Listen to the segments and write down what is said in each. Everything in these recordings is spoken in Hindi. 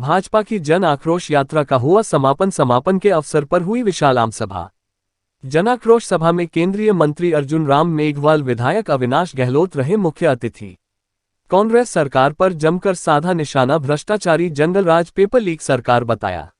भाजपा की जन आक्रोश यात्रा का हुआ समापन के अवसर पर हुई विशाल आमसभा। जन आक्रोश सभा में केंद्रीय मंत्री अर्जुन राम मेघवाल, विधायक अविनाश गहलोत रहे मुख्य अतिथि। कांग्रेस सरकार पर जमकर साधा निशाना, भ्रष्टाचारी जंगल राज, पेपर लीक सरकार बताया।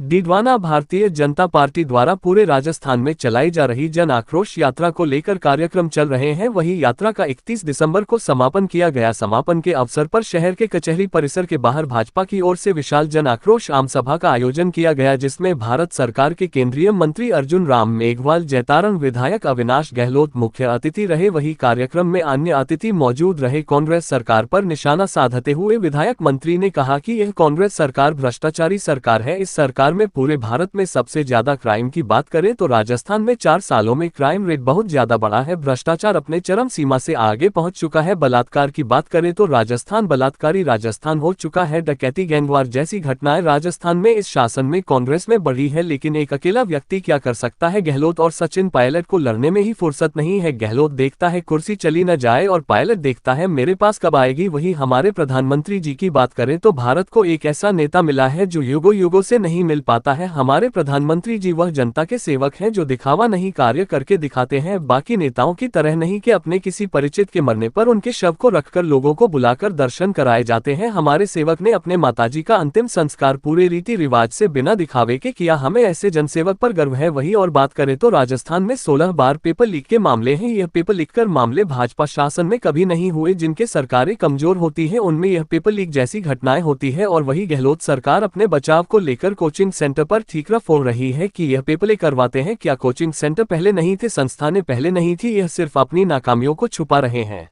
डीडवाना भारतीय जनता पार्टी द्वारा पूरे राजस्थान में चलाई जा रही जन आक्रोश यात्रा को लेकर कार्यक्रम चल रहे हैं। वहीं यात्रा का 31 दिसंबर को समापन किया गया। समापन के अवसर पर शहर के कचहरी परिसर के बाहर भाजपा की ओर से विशाल जन आक्रोश आमसभा का आयोजन किया गया, जिसमें भारत सरकार के केंद्रीय मंत्री अर्जुन राम मेघवाल, जैतारण विधायक अविनाश गहलोत मुख्य अतिथि रहे। वहीं कार्यक्रम में अन्य अतिथि मौजूद रहे। कांग्रेस सरकार पर निशाना साधते हुए विधायक मंत्री ने कहा कि यह कांग्रेस सरकार भ्रष्टाचारी सरकार है। इस सरकार में पूरे भारत में सबसे ज्यादा क्राइम की बात करें तो राजस्थान में 4 सालों में क्राइम रेट बहुत ज्यादा बढ़ा है। भ्रष्टाचार अपने चरम सीमा से आगे पहुंच चुका है। बलात्कार की बात करें तो राजस्थान बलात्कारी राजस्थान हो चुका है। डकैती, गैंगवार जैसी घटनाएं राजस्थान में इस शासन में कांग्रेस में बढ़ी है, लेकिन एक अकेला व्यक्ति क्या कर सकता है। गहलोत और सचिन पायलट को लड़ने में ही फुर्सत नहीं है। गहलोत देखता है कुर्सी चली न जाए और पायलट देखता है मेरे पास कब आएगी। वही हमारे प्रधानमंत्री जी की बात करें तो भारत को एक ऐसा नेता मिला है जो युगों युगों से नहीं मिल पाता है। हमारे प्रधानमंत्री जी वह जनता के सेवक हैं जो दिखावा नहीं, कार्य करके दिखाते हैं। बाकी नेताओं की तरह नहीं कि अपने किसी परिचित के मरने पर उनके शव को रखकर लोगों को बुलाकर दर्शन कराए जाते हैं। हमारे सेवक ने अपने माताजी का अंतिम संस्कार पूरे रीति रिवाज से बिना दिखावे के किया। हमें ऐसे जनसेवक पर गर्व है। वही और बात करें तो राजस्थान में 16 बार पेपर लीक के मामले हैं। यह पेपर लीक कर मामले भाजपा शासन में कभी नहीं हुए। जिनके सरकारें कमजोर होती है उनमें यह पेपर लीक जैसी घटनाएं होती है। और वही गहलोत सरकार अपने बचाव को लेकर कोचिंग सेंटर पर ठीकरा फोड़ रही है कि यह पेपर लीक करवाते हैं। क्या कोचिंग सेंटर पहले नहीं थे, संस्थानें पहले नहीं थी? यह सिर्फ अपनी नाकामियों को छुपा रहे हैं।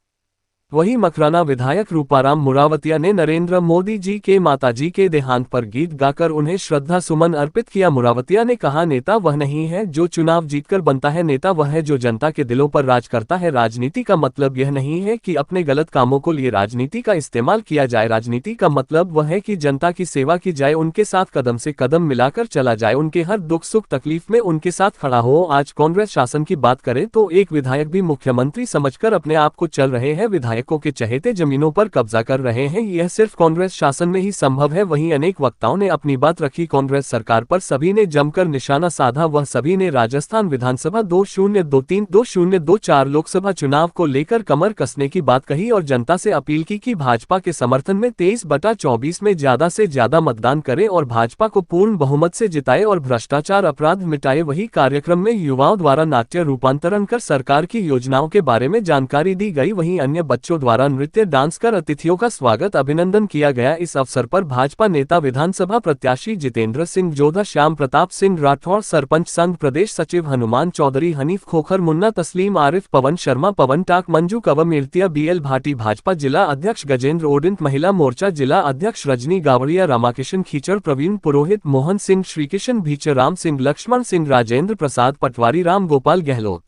वहीं मकराना विधायक रूपाराम मुरावतिया ने नरेंद्र मोदी जी के माताजी के देहांत पर गीत गाकर उन्हें श्रद्धा सुमन अर्पित किया। मुरावतिया ने कहा, नेता वह नहीं है जो चुनाव जीतकर बनता है, नेता वह है जो जनता के दिलों पर राज करता है। राजनीति का मतलब यह नहीं है कि अपने गलत कामों को लिए राजनीति का इस्तेमाल किया जाए। राजनीति का मतलब वह है कि जनता की सेवा की जाए, उनके साथ कदम से कदम मिलाकर चला जाए, उनके हर दुख सुख तकलीफ में उनके साथ खड़ा हो। आज कांग्रेस शासन की बात करें तो एक विधायक भी मुख्यमंत्री समझकर अपने आप को चल रहे हैं। विधायकों के चहेते जमीनों पर कब्जा कर रहे हैं। यह सिर्फ कांग्रेस शासन में ही संभव है। वहीं अनेक वक्ताओं ने अपनी बात रखी। कांग्रेस सरकार पर सभी ने जमकर निशाना साधा। वह सभी ने राजस्थान विधानसभा 2023-2024 लोकसभा चुनाव को लेकर कमर कसने की बात कही और जनता से अपील की कि भाजपा के समर्थन में 23/24 में ज्यादा से ज्यादा मतदान करें और भाजपा को पूर्ण बहुमत से जिताए और भ्रष्टाचार अपराध मिटाए। वही कार्यक्रम में युवाओं द्वारा नाट्य रूपांतरण कर सरकार की योजनाओं के बारे में जानकारी दी गई। वहीं अन्य बच्चों द्वारा नृत्य डांस कर अतिथियों का स्वागत अभिनंदन किया गया। इस अवसर पर भाजपा नेता विधानसभा प्रत्याशी जितेंद्र सिंह जोधा, श्याम प्रताप सिंह राठौर, सरपंच संघ प्रदेश सचिव हनुमान चौधरी, हनीफ खोखर, मुन्ना तस्लीम, आरिफ, पवन शर्मा, पवन टाक, मंजू कवम, इर्तिया, BL भाटी, भाजपा जिला अध्यक्ष गजेंद्र ओडिंत, महिला मोर्चा जिला अध्यक्ष रजनी गावड़िया, रामाकिशन खीचड़, प्रवीण पुरोहित, मोहन सिंह, श्रीकिशन भीचर, राम सिंह, लक्ष्मण सिंह, राजेंद्र प्रसाद पटवारी, राम गोपाल गहलोत,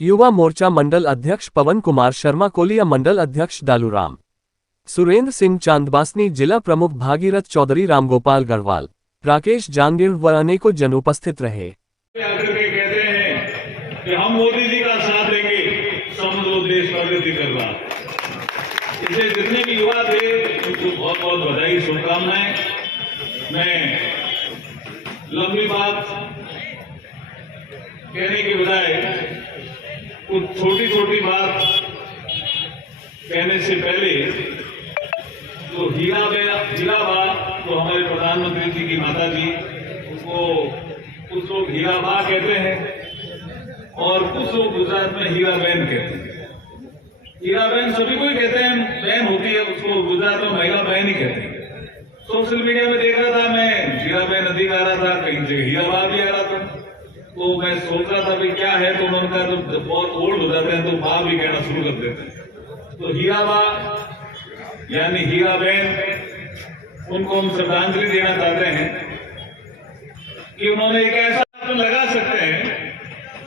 युवा मोर्चा मंडल अध्यक्ष पवन कुमार शर्मा, कोलिया मंडल अध्यक्ष डालूराम, सुरेंद्र सिंह चांदबासनी, जिला प्रमुख भागीरथ चौधरी, रामगोपाल गढ़वाल, राकेश जांगीर व अनेकों जन उपस्थित रहे। कहते हैं कि हम मोदी जी का साथ देंगे, समझो देश प्रगति कर रहा। इसलिए जितने भी युवा थे उनको बहुत बहुत बधाई, शुभकामनाएं। मैं लंबी बात कहने के बजाय कुछ छोटी छोटी बात कहने से पहले तो हीराबा तो हमारे प्रधानमंत्री जी की माता जी, उसको कुछ लोग हीराबा कहते हैं और कुछ लोग गुजरात में हीरा बहन कहते हैं। हीरा बहन सभी को ही कहते हैं, बहन होती है, उसको गुजरात में महिला बहन ही कहते हैं। सोशल मीडिया में देख रहा था मैं, हीरा बहन अधिक आ रहा था, कहीं जगह हीराबा भी आ रहा था। तो मैं सोच रहा था भाई क्या है, तो उन्होंने कहा तो बहुत ओल्ड हो जाते हैं तो बा भी कहना शुरू कर देते हैं। तो हीराबा यानी हीरा बहन, उनको हम श्रद्धांजलि देना चाहते हैं कि उन्होंने एक ऐसा तो लगा सकते हैं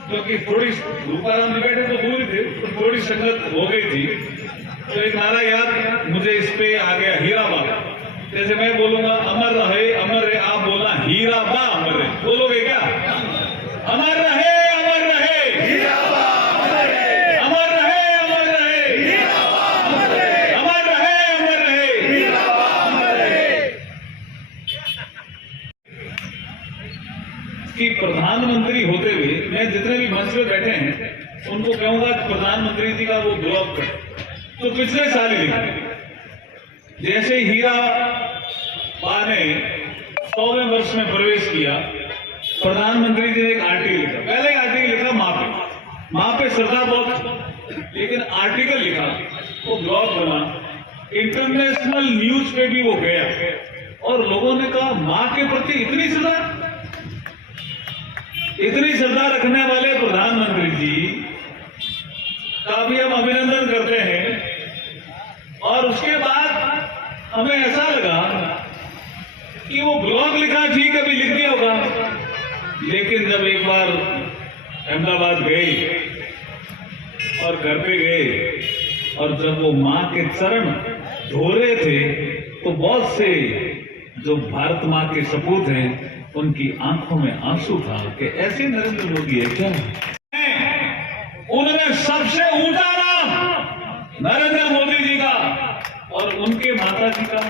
क्योंकि थोड़ी रूपाराम जी बैठे तो दूर थे, तो थोड़ी संगत हो गई थी। तो एक नारा याद मुझे इस पे आ गया, हीराबा। जैसे मैं बोलूंगा अमर रहे, अमर रहे, आप बोलना हीराबा अमर रहे, बोलोगे क्या? अमर रहे, अमर रहे, हीराबा अमर रहे, अमर रहे, अमर रहे, हीराबा अमर रहे, अमर रहे, अमर रहे, हीराबा अमर रहे। कि प्रधानमंत्री होते हुए मैं जितने भी मंच पे बैठे हैं उनको कहूंगा कि प्रधानमंत्री जी का वो ब्लॉग तो पिछले साल ही लिखा, जैसे हीरा बा ने 100वें वर्ष में प्रवेश किया, प्रधानमंत्री जी ने एक आर्टिकल लिखा, पहले एक आर्टिकल लिखा माँ पे श्रद्धा बहुत, लेकिन आर्टिकल लिखा, वो ब्लॉग बना, इंटरनेशनल न्यूज पे भी वो गया और लोगों ने कहा माँ के प्रति इतनी श्रद्धा रखने वाले प्रधानमंत्री जी का भी हम अभिनंदन करते हैं। और उसके बाद हमें ऐसा लगा कि वो ब्लॉग लिखा, ठीक है भी लिख दिया होगा, लेकिन जब एक बार अहमदाबाद गए और घर पे गए और जब वो माँ के चरण धो रहे थे तो बहुत से जो भारत माँ के सपूत हैं उनकी आंखों में आंसू था कि ऐसे नरेंद्र मोदी है क्या? उन्होंने सबसे ऊंचा नाम नरेंद्र मोदी जी का और उनके माता जी का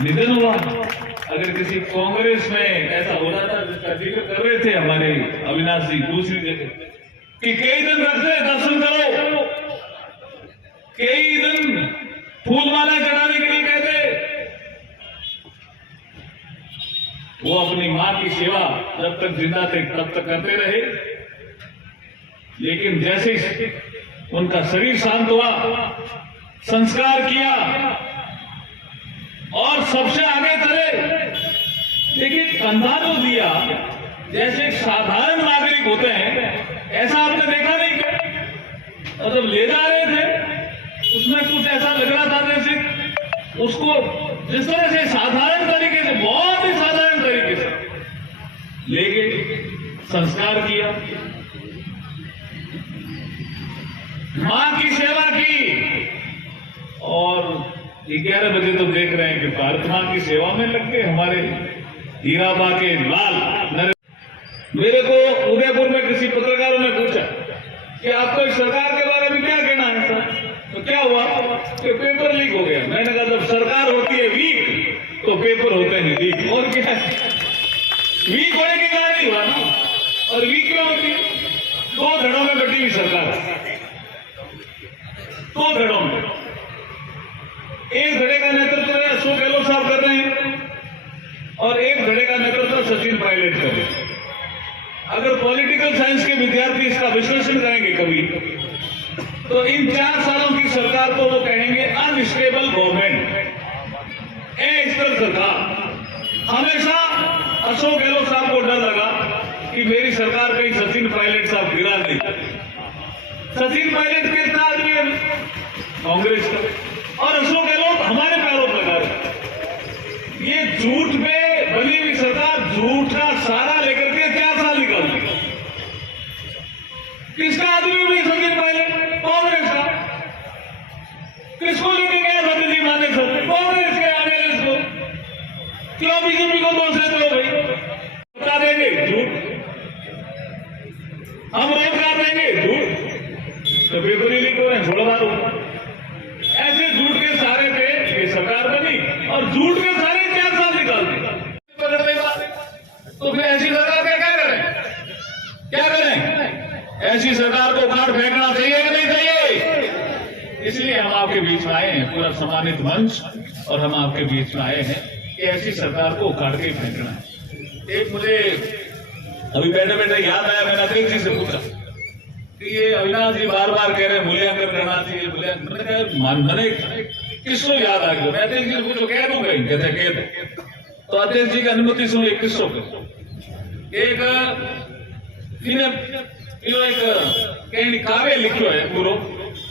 निधन हुआ। अगर किसी कांग्रेस में ऐसा हो जाता, जिसका जिक्र कर रहे थे हमारे अविनाश जी दूसरी जगह, कि कई दिन रखते दर्शन करो, कई दिन फूलमाला चढ़ाने के लिए कहते, वो अपनी मां की सेवा जब तक जिंदा थे तब तक करते रहे, लेकिन जैसे उनका शरीर शांत हुआ, संस्कार किया और सबसे आगे चले, लेकिन कंधा तो दिया जैसे एक साधारण नागरिक होते हैं, ऐसा आपने देखा नहीं क्या? और जब ले जा रहे थे उसमें कुछ ऐसा लग रहा था जैसे उसको जिस तरह से साधारण तरीके से, बहुत ही साधारण तरीके से लेके संस्कार किया, मां की सेवा की। और 11 बजे तो देख रहे हैं कि भारत मां की सेवा में लग गए हमारे हीराबा के लाल नरेंद्र। मेरे को उदयपुर में किसी पत्रकारों ने पूछा कि आपको इस सरकार के बारे में क्या कहना है सर? तो क्या हुआ कि पेपर लीक हो गया। मैंने कहा जब सरकार होती है वीक तो पेपर होते हैं लीक, और क्या वीक होने के कारण नहीं हुआ ना। और वीक क्यों होती है? 2 धड़ों में बटी हुई सरकार, 2 धड़ों में। एक धड़े का नेतृत्व अशोक गहलोत साहब कर रहे हैं और एक धड़े का नेतृत्व सचिन पायलट कर रहे हैं। अगर पॉलिटिकल साइंस के विद्यार्थी इसका विश्लेषण करेंगे कभी, तो इन 4 सालों की सरकार को वो कहेंगे अनस्टेबल गवर्नमेंट, अस्थिर सरकार। हमेशा अशोक गहलोत साहब को डर लगा कि मेरी सरकार कहीं सचिन पायलट साहब गिरा नहीं। सचिन पायलट कितना आदमी है कांग्रेस का, और अशोक गहलोत हमारे पैरों पर लगा रहे। ये झूठ पे बनी हुई सरकार झूठ का सहारा लेकर के 4 साल निकाल दी। किसका आदमी भी सचिन पायलट? कांग्रेस का। किसको लेके गया था दिल्ली माने सर? कांग्रेस के आगे को। क्यों बीजेपी को दोष देते हो भाई? बता देंगे झूठ, हम रोजगार देंगे झूठ, तो पेपर ही लीक हो रहे हैं, छोड़ो मारो। ऐसे झूठ के सहारे पे ये सरकार बनी और झूठ के सहारे 4 साल निकाल दिए। तो फिर ऐसी सरकार का क्या करें? क्या करें? ऐसी सरकार को उखाड़ फेंकना चाहिए कि नहीं चाहिए? इसलिए हम आपके बीच में आए हैं, पूरा सम्मानित मंच, और हम आपके बीच में आए हैं कि ऐसी सरकार को उखाड़ के फेंकना है। एक मुझे अभी बैठे बैठे याद आया, मैंने अध्यक्ष जी से पूछा कि ये अविनाश जी बार बार कह रहे हैं मूल्यांकन करना चाहिए, मैंने किसको याद आ गया? मैं अध्यक्ष जी से पूछो, कह दूं कहीं? कहते कह दो। तो अध्यक्ष जी की अनुमति सुनो, एक किस्सों एक कहीं काव्य लिखो है पूरो,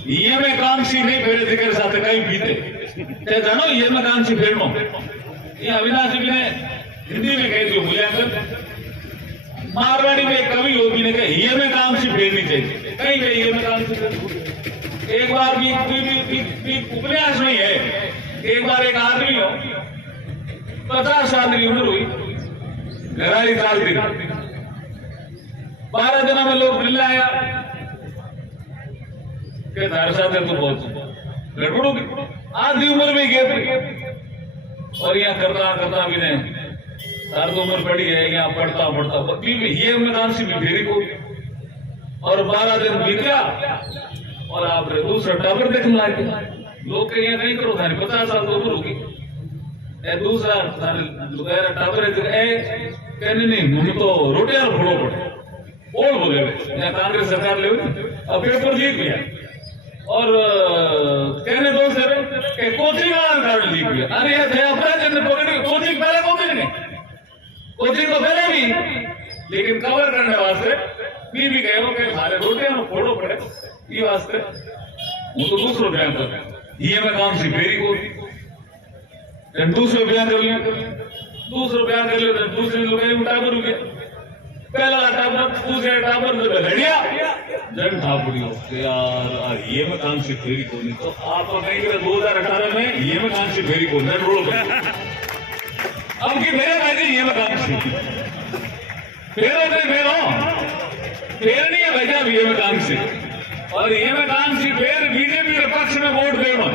ये में कांसी नहीं फेरे थे साथ कहीं बीते ते जानो, ये में कांसी फेरनो। ये अविनाश जी ने हिंदी में कह दियो मूल्यांकन। मारवाड़ी में एक कवि होगी ने कहा ये में कांसी फेरनी चाहिए, कहीं गई ये में कांसी। एक बार भी उपन्यास में है, एक बार एक आदमी हो 50 साल की उम्र हुई, घराली डाल दी, 12 दिनों में लोग मिलने आया कि तारे साथ है तो बहुत गड़बड़ होगी। आधी उम्र में गए और यहाँ करता करता भी नहीं तार तो उम्र पड़ी है यहाँ पढ़ता ये में काम से फेरी को और 12 दिन बीत गया और आप दूसरा टावर देख लाके लोग कहीं नहीं करो थाने 50 साल तो उम्र होगी दूसरा टावर कहने नहीं मुझे तो रोटियां फोड़ो पड़े और बोले यहाँ कांग्रेस सरकार ले अब पेपर लीक गया और कहने दो सर कोचिंग कार्ड लीक गया अरे थे अपना जन पकड़े कोचिंग पहले कोचिंग तो पहले भी लेकिन कवर करने वास्ते भी गए हो कि सारे रोटियां फोड़ो पड़े ये वास्ते वो तो दूसरा बयान कर ये मैं काम से फेरी को दूसरा बयान कर लिया दूसरे लोग टावर हो गया पहला टावर दूसरे टावर लड़िया जन ठाकुरी यार ये मैं काम से फेरी को नहीं तो आप कहीं 2018 में ये मैं काम से फेरी को नहीं रोल अब की मेरे भाई ये मैं काम से फेरनी है भैया ये में काम से और ये में काम से फिर बीजेपी के पक्ष में वोट देना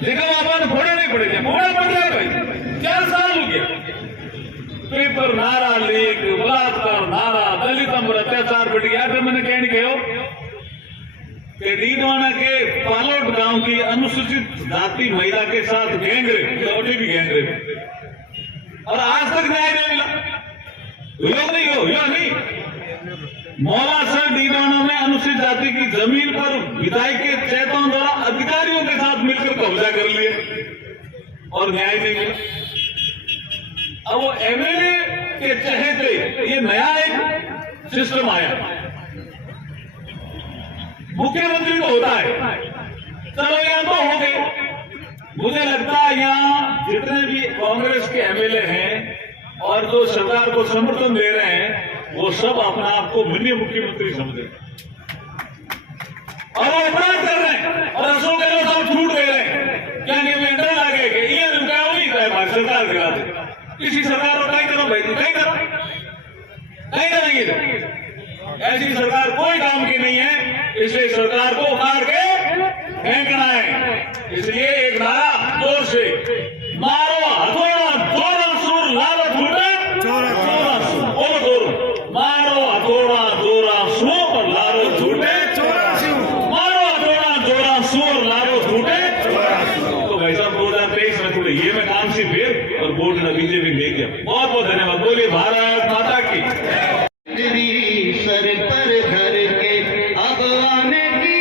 लेकिन अपन फोड़े नहीं पड़ेगा फोड़े पड़ जाए भाई 4 साल हो गया पेपर नारा लीक बलात्कार नारा दलित पर अत्याचार बढ़ गया तो मैंने कहने कहो कि डीडवाना के पालोट गांव की अनुसूचित जाति महिला के साथ गैंगरेप भी गैंगरेप और आज तक न्याय नहीं मिला यो नहीं मौला सर डीडवाना में अनुसूचित जाति की जमीन पर विधायक के चेतन द्वारा अधिकारियों के साथ मिलकर कब्जा कर लिए और न्याय नहीं मिला अब वो एमएलए के चहेते ये नया एक सिस्टम आया मुख्यमंत्री को होता है चलो यहाँ तो हो गए मुझे लगता है यहाँ जितने भी कांग्रेस के एमएलए हैं और जो सरकार को समर्थन दे रहे हैं वो सब अपना आप को मिनी मुख्यमंत्री समझे और वो अपराध कर रहे हैं और अशोक गहलोत सब छूट दे रहे हैं क्या मैं डर लगे कि ये रुपया नहीं था हमारी सरकार दिला दे किसी सरकार को नहीं करो भाई तो नहीं करो नहीं करेंगे ऐसी सरकार कोई काम की नहीं है इसलिए सरकार को उखाड़ के फेंकना है इसलिए एक नारा जोर से मारो हथौड़ा जोरा सुर लालो झूठे चोरा सुर बोलो जोर मारो हथौड़ा जोरा सुर और लालो झूठे मारो हथौड़ा जोरा सुर लालो झूठे तो भाई साहब 2023 में थोड़े ये मैं काम से फिर और वोट न बीजेपी ले गया बहुत बहुत धन्यवाद बोलिए भारत माता की सर पर घर के अब आने की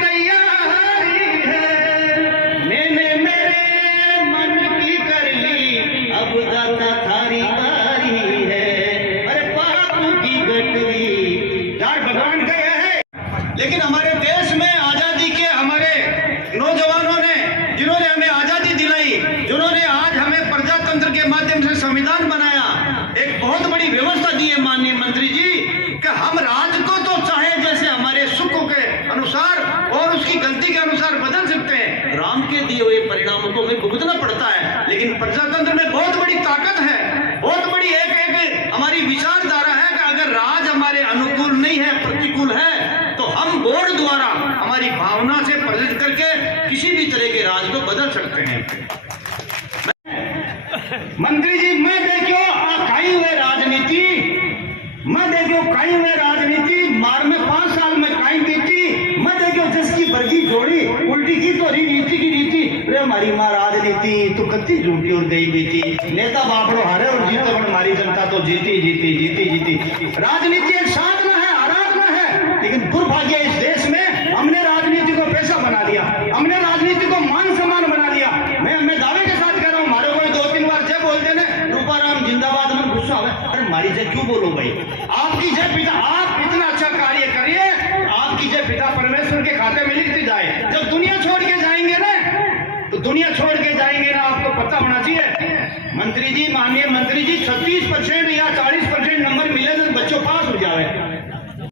तैयारी है मैंने मेरे मन की कर ली अब दाता थारी बारी है अरे बापू की गठरी यार भगवान गए हैं लेकिन हमारे देश में आजादी के हमारे नौजवानों ने जिन्होंने हमें आजादी दिलाई जिन्होंने आज हमें प्रजातंत्र के माध्यम से संविधान बनाया एक बहुत बड़ी व्यवस्था दी है माननीय मंत्री जी कि हम राज को तो चाहे जैसे हमारे सुखों के अनुसार और उसकी गलती के अनुसार बदल सकते हैं राम के दिए हुए परिणामों को हमें भुगतना पड़ता है लेकिन प्रजातंत्र में बहुत बड़ी ताकत है बहुत बड़ी एक हमारी विचारधारा है कि अगर राज हमारे अनुकूल नहीं है प्रतिकूल है तो हम बोर्ड द्वारा हमारी भावना से प्रेरित करके किसी भी तरह के राज को बदल सकते हैं मंत्री जी मैं देखियो खाई हुए राजनीति मैं देखियो खाई हुए राजनीति मार में 5 साल में कायम की थी मैं देखियो जिसकी वर्गी जोड़ी उल्टी की तो रीति की रीति रे हमारी माँ राजनीति तो कत्ती झूठी और गई बीती नेता बापड़ो हारे और जीतो हमारी जनता तो जीती राजनीति एक साधना है आराधना है लेकिन दुर्भाग्य इस देश में हमने राजनीति को पैसा बना दिया हमने राजनीति को मान सम्मान बना दिया मैं दावे के साथ कह रहा हूँ हमारे कोई 2-3 बार जय बोल देने रूपाराम जिंदाबाद में गुस्सा है अरे हमारी जय क्यों बोलो भाई आपकी जय पिता आप इतना अच्छा कार्य करिए आपकी जय पिता परमेश्वर के खाते में लिखती जाए जब दुनिया छोड़ के जाएंगे ना तो दुनिया छोड़ के जाएंगे ना आपको पता होना चाहिए मंत्री जी माननीय मंत्री जी 36% या 40% नंबर मिले थे बच्चों पास